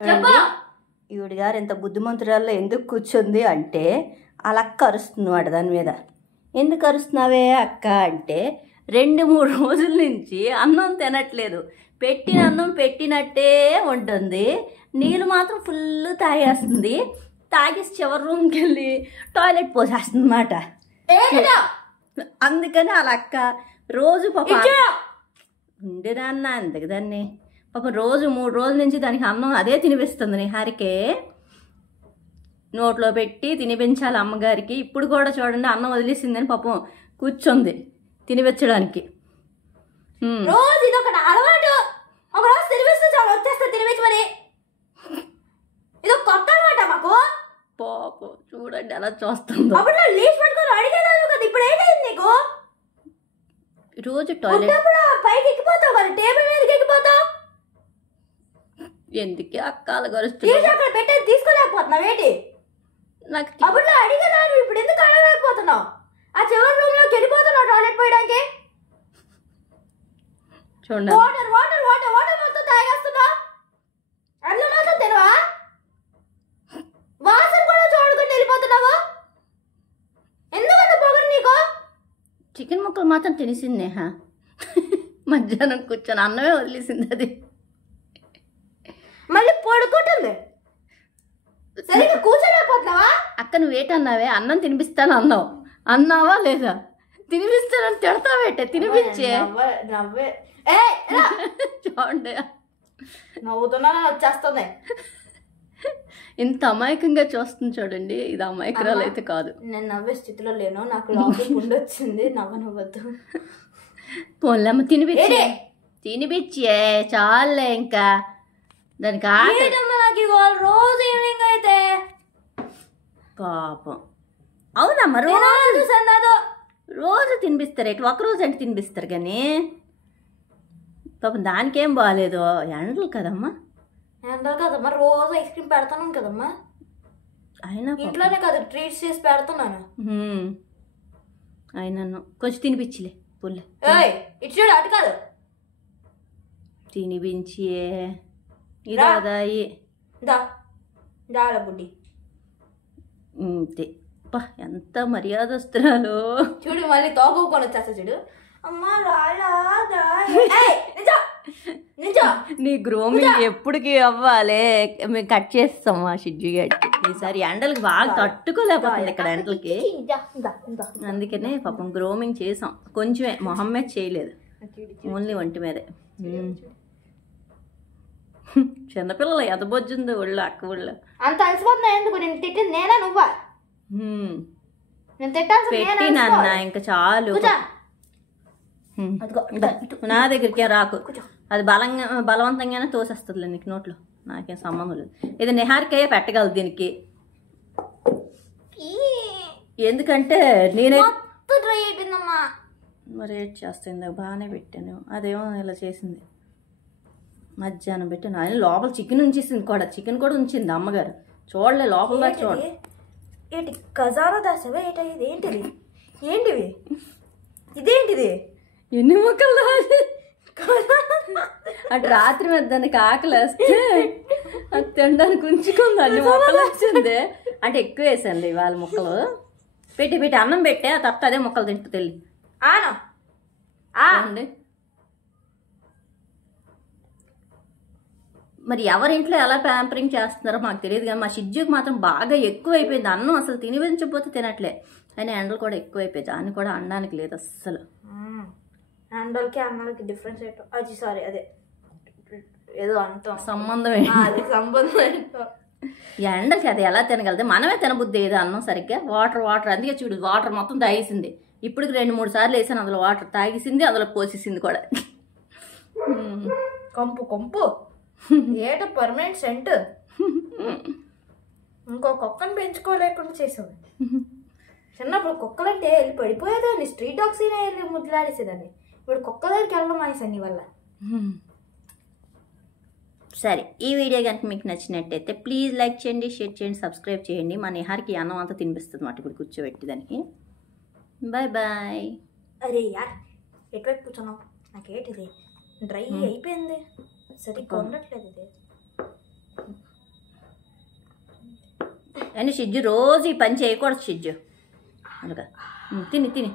ఈవిడ గారు ఇంత బుద్ధిమంతురాల్లో ఎందుకు కూర్చుంది అంటే అలా అక్క అరుస్తుందన్నమాట దాని మీద. ఎందుకు అరుస్తున్నావే అక్క అంటే 2-3 రోజుల నుంచి అన్నం తినట్లేదు, పెట్టిన అన్నం పెట్టినట్టే ఉంటుంది, నీళ్ళు మాత్రం ఫుల్ తాగేస్తుంది, తాగేసి చివరి రూమ్కి వెళ్ళి టాయిలెట్ పోసేస్తుంది అన్నమాట. అందుకని అలా అక్క రోజు పాప ఉండేదాన్న అందుకు దాన్ని పాపం రోజు 3 రోజుల నుంచి దానికి అన్నం అదే తినిపిస్తుంది నిహారికే. నోట్లో పెట్టి తినిపించాలి అమ్మగారికి. ఇప్పుడు కూడా చూడండి అన్నం వదిలేసిందని పాపం కూర్చుంది తినిపించడానికి. రోజు ఇది ఒక అలవాటు, ఒక రోజు తినిపిస్తే చాలా వచ్చేస్తా తినిపించమని. ఇది ఒక కొత్త అలవాట మాకు. పాపం చూడండి అలా చూస్తుంది. అప్పుడు లీస్ట్ పట్టుకొని అడిగేదాను కదా, ఇప్పుడు ఏదైంది నీకు? రోజు టాయిలెట్ పైకి ఎక్కిపోతావు కదా, టేబుల్ మీదకి ఎక్కిపోతావు. ఎందుకే అక్కాలు గరుస్తుంది? అక్కడ పెట్టేది తీసుకోలేకపోతున్నావు ఏంటి? నాకు అప్పుడు అడిగేదాను, ఇప్పుడు ఎందుకు అడగలేకపోతున్నావు? ఆ చివరి రూమ్ లోకి వెళ్ళిపోతున్నావు టాయిలెట్ పోయడానికి. చూడండి వాటర్ వాటర్ వాటర్ వాటర్ మొత్తం తాగేస్తున్నావు. అన్నం మాత్రం తినవా? వాసన కూడా చూడకుండా వెళ్ళిపోతున్నావు. ఎందుకంత పొగరు నీకు? చికెన్ ముక్కలు మాత్రం తినేసింది నేహా. మధ్యాహ్నం కూర్చొని అన్నమే వదిలేసింది అది. మళ్ళీ పడుకుంటుంది. సరిగ్గా కూర్చోలేకపోతున్నావా? అక్క నువ్వేటన్నావే? అన్నం తినిపిస్తాను అన్నావు, అన్నావా లేదా? తినిపిస్తానని తిడతావేటే? తినిపించే నవ్వే చూడండి నవ్వుతున్నా వచ్చేస్తుంది. ఇంత అమాయకంగా చూస్తుంది చూడండి. ఇది అమాయకురాలు అయితే కాదు. నేను నవ్వే స్థితిలో లేను, నాకు లోపల పుండు వచ్చింది. నవ్వనవ్వద్దు. పోన్లేమ్మ తినిపించే తినిపించే చాలే. ఇంకా దానికి నాకు రోజు ఈవినింగ్ అయితే పాపం. అవునమ్మా రోజు తినిపిస్తారు. ఎటు ఒకరోజు అంటే తినిపిస్తారు కానీ పాపం దానికేం బాగాలేదు. ఎండలు కదమ్మా, ఎండలు కదమ్మా. రోజు ఐస్ క్రీమ్ పెడతాను కదమ్మా. అయినా ఇంట్లోనే కదా ట్రీట్స్ చేసి పెడుతున్నాను. అయినా కొంచెం తినిపించలే పుల్లే. ఇటు చూడు, అటు కాదు తినిపించి ఇదాయి బుడ్డి. అంతే. ఎంత మర్యాదస్తురాలు చూడు, మళ్ళీ తోకొని వచ్చేస్తా చూడు. అమ్మా నీ గ్రోమింగ్ ఎప్పటికి అవ్వాలి. మేము కట్ చేస్తాం ఆ షిడ్జి గట్టి. ఈసారి ఎండలకి బాగా తట్టుకోలేకపోతుంది ఇక్కడ ఎండలకి. అందుకనే పాపం గ్రోమింగ్ చేసాం కొంచెమే, మొహం మీద చేయలేదు, ఓన్లీ ఒంటి మీదే. చిన్నపిల్లలు ఎదబొజ్జుంది ఒళ్ళు అక్క ఒళ్ళు. అంత అలసిపోతున్నా ఎందుకు? నేను తిట్టింది నేనా నువ్వా? నేను పెట్టినా ఇంకా చాలు. నా దగ్గరికి రాకు, అది బలవంతంగానే తోసేస్తుంది నీకు నోట్లో. నాకేం సంబంధం లేదు. ఇది నిహారికయ్యే పెట్టగలదు దీనికి. ఎందుకంటే నేనే ట్రై అయిపోయిందమ్మా. మరి ఏడ్ చేస్తుంది. బాగానే పెట్టాను, అదేమో ఇలా చేసింది. మధ్యాహ్నం పెట్టాను, ఆయన లోపల చికెన్ ఉంచేసింది కూడా. చికెన్ కూడా ఉంచింది అమ్మగారు. చూడలే లోపల చూడ. ఏంటి ఖజానా దాసవే? ఏంటిది? ఏంటివి? ఇదేంటిది? ఎన్ని ముక్కలు అటు రాత్రి మీద దానికి ఆకలి వేస్తే అది తినడానికి ఉంచుకుంది. అన్ని ముక్కలు వచ్చింది అంటే ఎక్కువ వేసండి ఇవాళ ముక్కలు. పెట్టి అన్నం పెట్టే ఆ తప్ప అదే ముక్కలు తింటూ తెలి అండి. మరి ఎవరింట్లో ఎలా ప్యాంపరింగ్ చేస్తున్నారో మాకు తెలియదు కానీ మా షిజ్జుకి మాత్రం బాగా ఎక్కువ అయిపోయింది అన్నం. అసలు తినిపించకపోతే తినట్లే. అయినా ఎండలు కూడా ఎక్కువ అయిపోయాయి, దాన్ని కూడా అనడానికి లేదు అస్సలు. ఎండలకి అన్నాలకి డిఫరెన్స్ ఏంటో. అది సారీ అదే ఏదో అంటాం సంబంధం సంబంధం. ఎండలకి అది ఎలా తినగలదు? మనమే తినబుద్ది ఏదో అన్నం సరిగ్గా. వాటర్ అందుకే చూడు, వాటర్ మొత్తం తాగేసింది. ఇప్పటికి 2-3 సార్లు వేసాను అందులో వాటర్. తాగేసింది, అందులో పోసేసింది కూడా. కంపు ఏటో పర్మనెంట్ సెంట్. ఇంకో కుక్కను పెంచుకోలేకుండా చేసావు. చిన్నప్పుడు కుక్కలంటే వెళ్ళి పడిపోయేదాన్ని, స్ట్రీట్ డాగ్స్ వెళ్ళి ముద్దులాడేసేదాన్ని. ఇప్పుడు కుక్కల దగ్గరికి వెళ్ళడం మానేసాను నీ వల్ల. సరే, ఈ వీడియో కనుక మీకు నచ్చినట్టయితే ప్లీజ్ లైక్ చేయండి, షేర్ చేయండి, సబ్స్క్రైబ్ చేయండి. మా నిహార్కి అన్నం అంతా తినిపిస్తుంది మాట ఇప్పుడు కూర్చోబెట్టి దానికి. Bye bye. అరే యార్, ఎటువైపు కూర్చున్నావు? నాకేంటిది డ్రై అయిపోయింది, సరిగ్గా ఉండట్లేదు ఇది. అని షిజ్జు రోజు ఈ పని చేయకూడదు షిజ్జు అలాగా తిని తిని